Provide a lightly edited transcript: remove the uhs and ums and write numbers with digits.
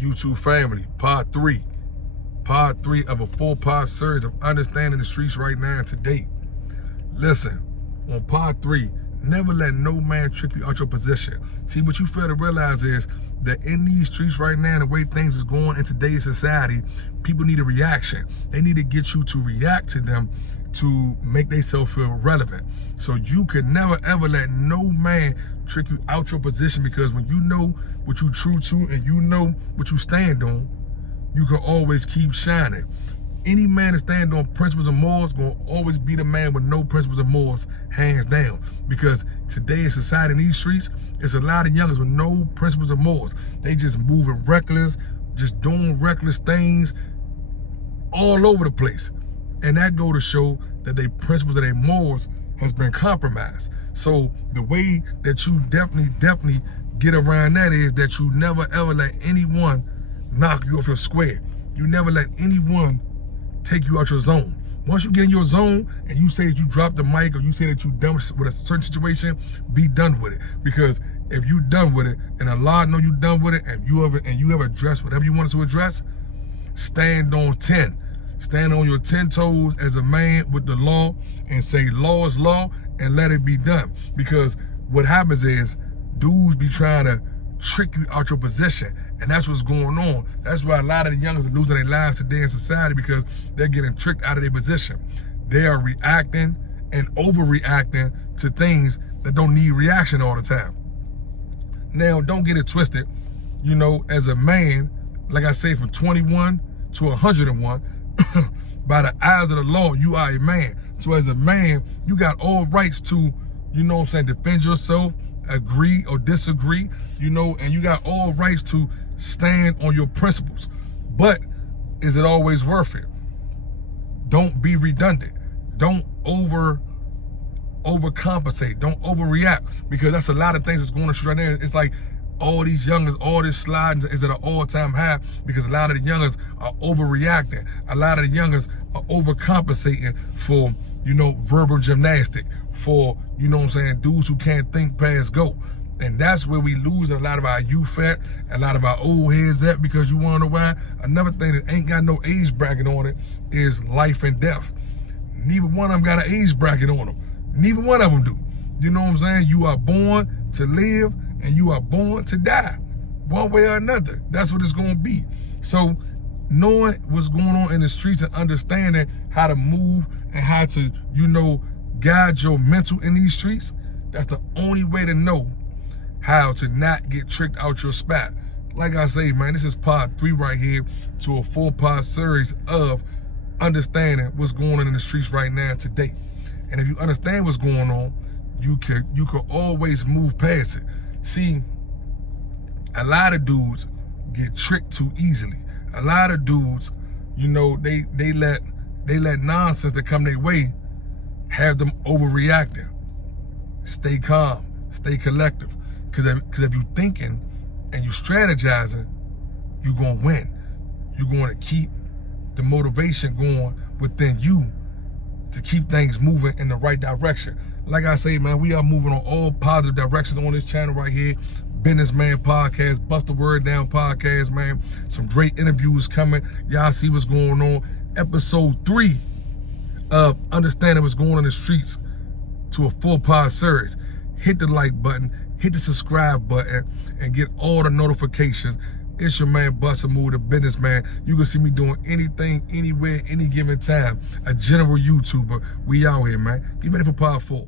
YouTube family, part three of a 4-part series of understanding the streets right now and today. Listen, on part 3, never let no man trick you out your position. See, what you fail to realize is that in these streets right now, the way things is going in today's society, people need a reaction. They need to get you to react to them to make themselves feel relevant. So you can never ever let no man trick you out your position, because when you know what you true to and you know what you stand on, you can always keep shining. Any man that stand on principles and morals gonna always be the man with no principles and morals, hands down. Because today in society, in these streets, it's a lot of youngers with no principles and morals. They just moving reckless, just doing reckless things all over the place. And that go to show that their principles and their morals has been compromised. So the way that you definitely get around that is that you never ever let anyone knock you off your square. You never let anyone take you out your zone. Once you get in your zone and you say that you dropped the mic, or you say that you done with a certain situation, be done with it. Because if you done with it, and Allah know you done with it, and you have addressed whatever you wanted to address, stand on 10. Stand on your 10 toes as a man with the law and say law is law and let it be done. Because what happens is dudes be trying to trick you out your position, and that's what's going on. That's why a lot of the youngers are losing their lives today in society, because they're getting tricked out of their position. They are reacting and overreacting to things that don't need reaction all the time. Now, don't get it twisted. You know, as a man, like I say, from 21 to 101, by the eyes of the law, you are a man. So as a man, you got all rights to, you know what I'm saying, defend yourself, agree or disagree, you know, and you got all rights to stand on your principles. But is it always worth it? Don't be redundant. Don't overcompensate. Don't overreact, because that's a lot of things that's going on right now. It's like all these youngers, all this sliding is at an all-time high, because a lot of the youngers are overreacting. A lot of the youngers are overcompensating for, you know, verbal gymnastic, for, you know what I'm saying, dudes who can't think past go. And that's where we lose a lot of our youth at, a lot of our old heads at, because you wanna know why? Another thing that ain't got no age bracket on it is life and death. Neither one of them got an age bracket on them. Neither one of them do. You know what I'm saying? You are born to live and you are born to die, one way or another. That's what it's gonna be. So knowing what's going on in the streets and understanding how to move and how to, you know, guide your mental in these streets, that's the only way to know how to not get tricked out your spot. Like I say, man, this is part 3 right here to a 4-part series of understanding what's going on in the streets right now today. And if you understand what's going on, you can always move past it. See, a lot of dudes get tricked too easily. A lot of dudes, you know, they let nonsense that come their way have them overreacting. Stay calm, stay collective. Because if you thinking and you strategizing, you're gonna win. You're gonna keep the motivation going within you to keep things moving in the right direction. Like I say, man, we are moving on all positive directions on this channel right here. Businessman Podcast, Bust the Word Down Podcast, man. Some great interviews coming. Y'all see what's going on. Episode 3 of understanding what's going on in the streets to a 4-part series. Hit the like button, hit the subscribe button, and get all the notifications. It's your man Bustamove, the businessman. You can see me doing anything, anywhere, any given time. A general YouTuber. We out here, man. Get ready for part 4.